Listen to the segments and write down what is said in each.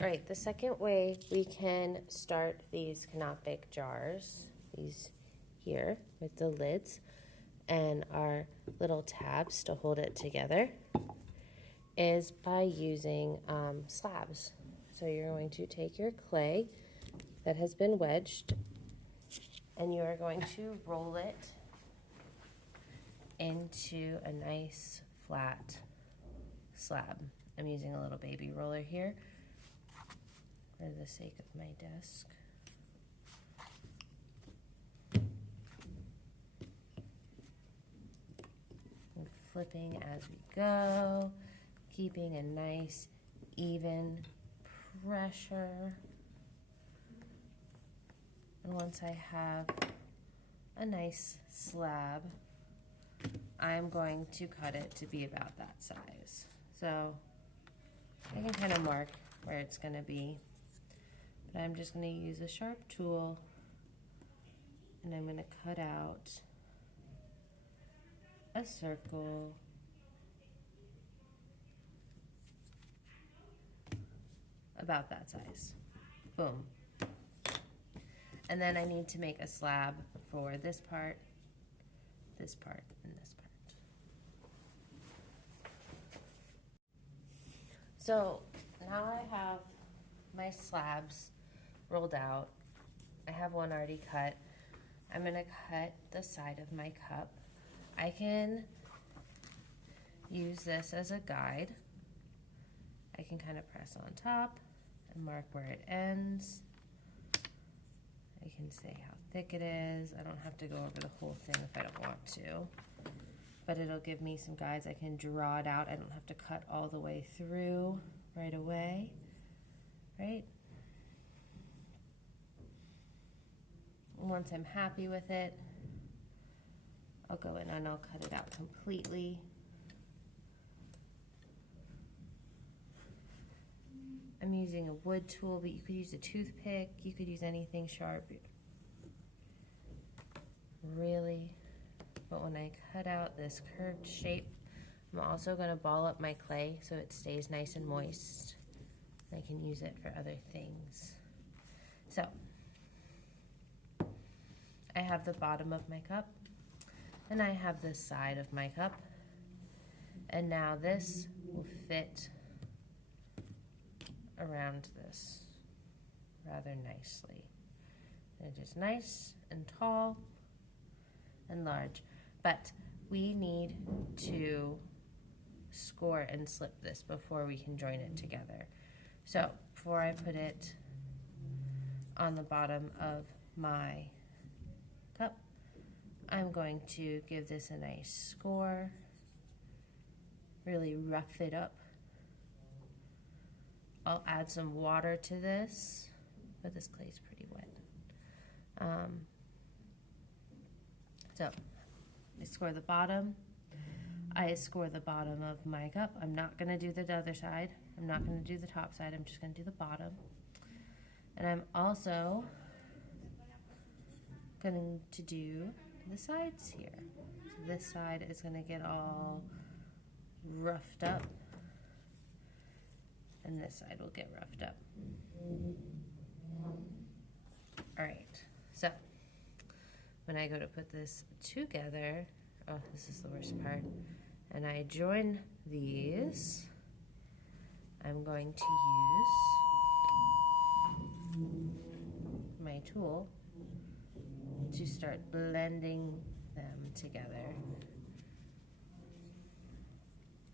All right, the second way we can start these Canopic jars, these here with the lids and our little tabs to hold it together, is by using slabs. So you're going to take your clay that has been wedged and you are going to roll it into a nice flat slab. I'm using a little baby roller here for the sake of my desk. And flipping as we go, keeping a nice even pressure. And once I have a nice slab, I'm going to cut it to be about that size. So I can kind of mark where it's going to be, but I'm just going to use a sharp tool and I'm going to cut out a circle about that size. Boom. And then I need to make a slab for this part, and this part. So now I have my slabs rolled out. I have one already cut. I'm gonna cut the side of my cup. I can use this as a guide. I can kind of press on top and mark where it ends. I can say how thick it is. I don't have to go over the whole thing if I don't want to, but it'll give me some guides. I can draw it out. I don't have to cut all the way through right away, right? And once I'm happy with it, I'll go in and I'll cut it out completely. I'm using a wood tool, but you could use a toothpick. You could use anything sharp, really. But when I cut out this curved shape, I'm also going to ball up my clay so it stays nice and moist. I can use it for other things. So I have the bottom of my cup and I have the side of my cup, and now this will fit around this rather nicely. It is nice and tall and large, but we need to score and slip this before we can join it together. So before I put it on the bottom of my cup, I'm going to give this a nice score, really rough it up. I'll add some water to this, but this clay is pretty wet. So I score the bottom. I score the bottom of my cup. I'm not going to do the other side. I'm not going to do the top side. I'm just going to do the bottom. And I'm also going to do the sides here. So this side is going to get all roughed up, and this side will get roughed up. All right, so when I go to put this together, oh, this is the worst part, and I join these, I'm going to use my tool to start blending them together.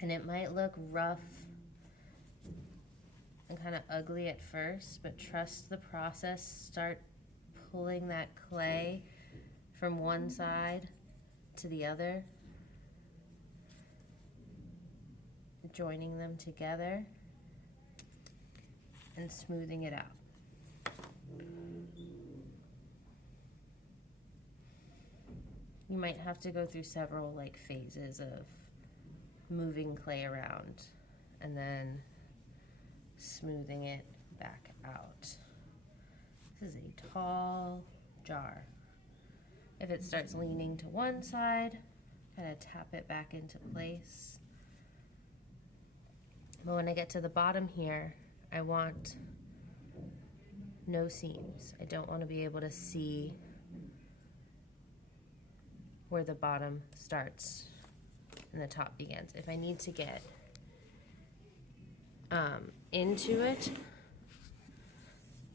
And it might look rough and kind of ugly at first, but trust the process. Start pulling that clay from one side to the other, joining them together and smoothing it out. You might have to go through several phases of moving clay around and then smoothing it back out. This is a tall jar. If it starts leaning to one side, kind of tap it back into place. But when I get to the bottom here, I want no seams. I don't want to be able to see where the bottom starts and the top begins. If I need to get into it,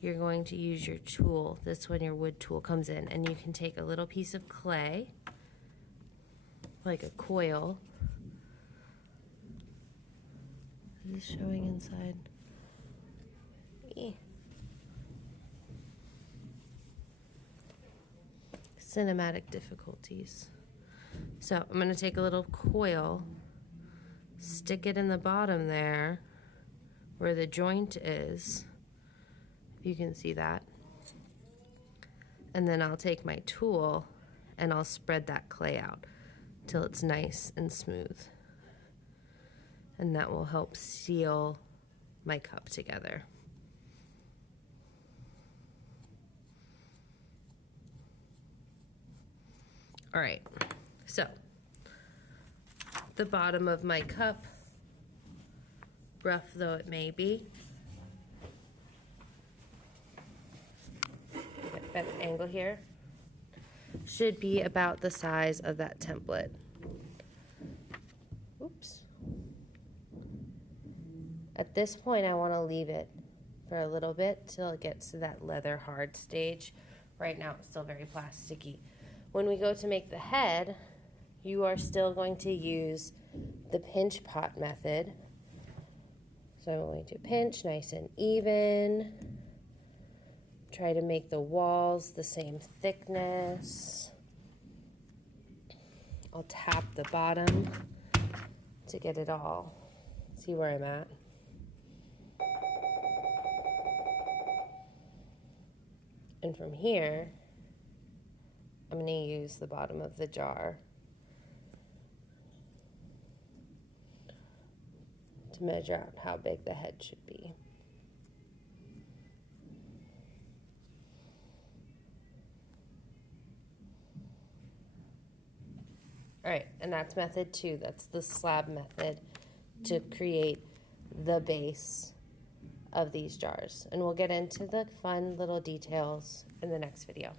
you're going to use your tool. That's when your wood tool comes in, and you can take a little piece of clay, like a coil. Is this showing inside? Cinematic difficulties. So I'm going to take a little coil, stick it in the bottom there where the joint is, if you can see that, and then I'll take my tool and I'll spread that clay out till it's nice and smooth, and that will help seal my cup together. All right, so the bottom of my cup, rough though it may be, get a better angle here, should be about the size of that template. Oops. At this point, I want to leave it for a little bit till it gets to that leather hard stage. Right now, it's still very plasticky. When we go to make the head, you are still going to use the pinch pot method. So I'm going to pinch nice and even. Try to make the walls the same thickness. I'll tap the bottom to get it all. See where I'm at. And from here, I'm going to use the bottom of the jar to measure out how big the head should be. All right, and that's method 2. That's the slab method to create the base of these jars. And we'll get into the fun little details in the next video.